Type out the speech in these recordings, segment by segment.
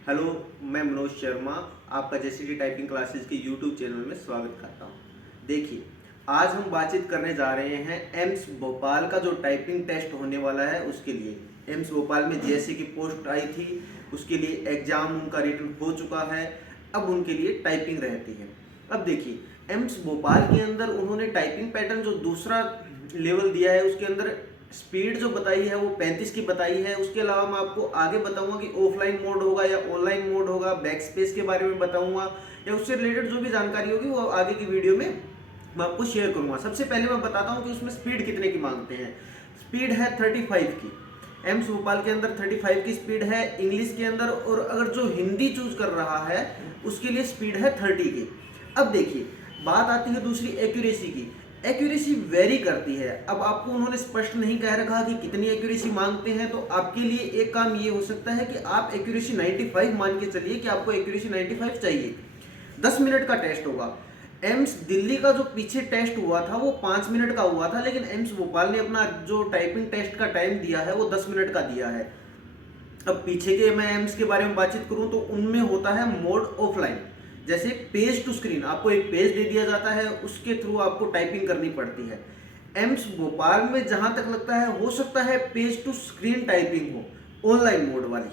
Hello, मैं मनोज शर्मा आपका JCT typing classes के यूट्यूब चैनल में स्वागत करता हूं। देखिए, आज हम बातचीत करने जा रहे हैं एम्स भोपाल का जो टाइपिंग टेस्ट होने वाला है उसके लिए। एम्स भोपाल में जैसे की पोस्ट आई थी उसके लिए एग्जाम उनका रिटन हो चुका है, अब उनके लिए टाइपिंग रहती है। अब देखिए, एम्स भोपाल के अंदर उन्होंने टाइपिंग पैटर्न जो दूसरा लेवल दिया है उसके अंदर स्पीड जो बताई है वो 35 की बताई है। उसके अलावा मैं आपको आगे बताऊंगा कि ऑफलाइन मोड होगा या ऑनलाइन मोड होगा, बैक स्पेस के बारे में बताऊंगा या उससे रिलेटेड जो भी जानकारी होगी वो आगे की वीडियो में मैं आपको शेयर करूंगा। सबसे पहले मैं बताता हूं कि उसमें स्पीड कितने की मांगते हैं। स्पीड है 35 की। एम्स भोपाल के अंदर 35 की स्पीड है इंग्लिश के अंदर, और अगर जो हिंदी चूज कर रहा है उसके लिए स्पीड है 30 की। अब देखिए, बात आती है दूसरी एक्यूरेसी की। एक्यूरेसी वेरी करती है। अब आपको उन्होंने स्पष्ट नहीं कह रखा कि कितनी एक्यूरेसी मांगते हैं, तो आपके लिए एक काम ये हो सकता है कि आप एक्यूरेसी 95 मान के चलिए कि आपको एक्यूरेसी 95 चाहिए। 10 मिनट का टेस्ट होगा। एम्स दिल्ली का जो पीछे टेस्ट हुआ था वो 5 मिनट का हुआ था, लेकिन एम्स भोपाल ने अपना जो टाइपिंग टेस्ट का टाइम दिया है वो 10 मिनट का दिया है। अब पीछे के मैं एम्स के बारे में बातचीत करूं तो उनमें होता है मोड ऑफलाइन। जैसे पेज टू स्क्रीन, आपको एक पेज दे दिया जाता है, उसके थ्रू आपको टाइपिंग करनी पड़ती है। एम्स भोपाल में जहां तक लगता है हो सकता है पेज टू स्क्रीन टाइपिंग हो ऑनलाइन मोड वाली,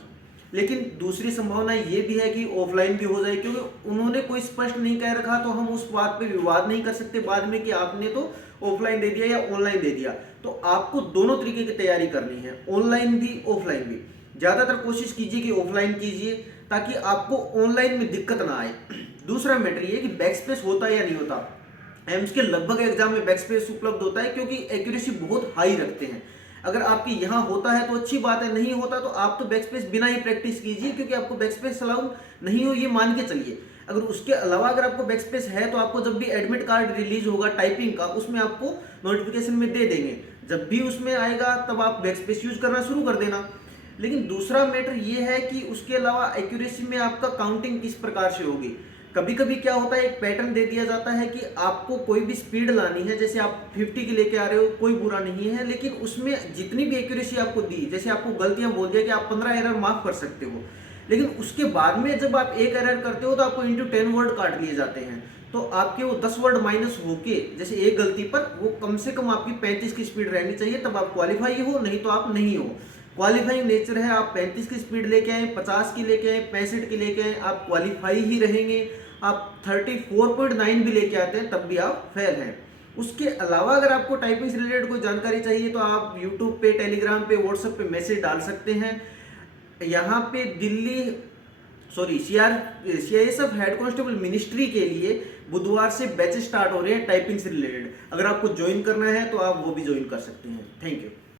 लेकिन दूसरी संभावना ये भी है कि ऑफलाइन भी हो जाए, क्योंकि उन्होंने कोई स्पष्ट नहीं कह रखा तो हम उस बात पे विवाद नहीं कर सकते बाद में कि आपने तो ऑफलाइन दे दिया या ऑनलाइन दे दिया। तो आपको दोनों तरीके की तैयारी करनी है, ऑनलाइन भी ऑफलाइन भी। ज्यादातर कोशिश कीजिए कि ऑफलाइन कीजिए ताकि आपको ऑनलाइन में दिक्कत ना आए। दूसरा मैटर ये कि बैक स्पेस होता है या नहीं होता। एम्स के लगभग एग्जाम में बैक स्पेस उपलब्ध होता है क्योंकि एक्यूरेसी बहुत हाई रखते हैं। अगर आपके यहाँ होता है तो अच्छी बात है, नहीं होता तो आप तो बैक स्पेस बिना ही प्रैक्टिस कीजिए, क्योंकि आपको बैक स्पेस अलाउ नहीं हो ये मान के चलिए। अगर उसके अलावा अगर आपको बैक स्पेस है तो आपको जब भी एडमिट कार्ड रिलीज होगा टाइपिंग का उसमें आपको नोटिफिकेशन में दे देंगे, जब भी उसमें आएगा तब आप बैक स्पेस यूज करना शुरू कर देना। लेकिन दूसरा मैटर ये है कि उसके अलावा एक्यूरेसी में आपका काउंटिंग किस प्रकार से होगी। कभी कभी क्या होता है, एक पैटर्न दे दिया जाता है कि आपको कोई भी स्पीड लानी है, जैसे आप 50 की लेके आ रहे हो, कोई बुरा नहीं है, लेकिन उसमें जितनी भी एक्यूरेसी आपको दी, जैसे आपको गलतियां बोल दिया कि आप 15 एरर माफ कर सकते हो, लेकिन उसके बाद में जब आप एक एरर करते हो तो आपको इंटू 10 वर्ड काट लिए जाते हैं। तो आपके वो 10 वर्ड माइनस होके, जैसे एक गलती पर वो कम से कम आपकी 35 की स्पीड रहनी चाहिए, तब आप क्वालिफाई हो, नहीं तो आप नहीं हो। क्वालिफाइंग नेचर है, आप 35 की स्पीड लेके आए, 50 की लेके आए, 65 की लेके आए, आप क्वालिफाई ही रहेंगे। आप 34.9 भी लेके आते हैं तब भी आप फेल हैं। उसके अलावा अगर आपको टाइपिंग से रिलेटेड कोई जानकारी चाहिए तो आप यूट्यूब पे, टेलीग्राम पे, व्हाट्सएप पे मैसेज डाल सकते हैं। यहाँ पे Delhi CISF head constable ministry के लिए बुधवार से बैचेस स्टार्ट हो रहे हैं टाइपिंग से रिलेटेड। अगर आपको ज्वाइन करना है तो आप वो भी ज्वाइन कर सकते हैं। Thank you.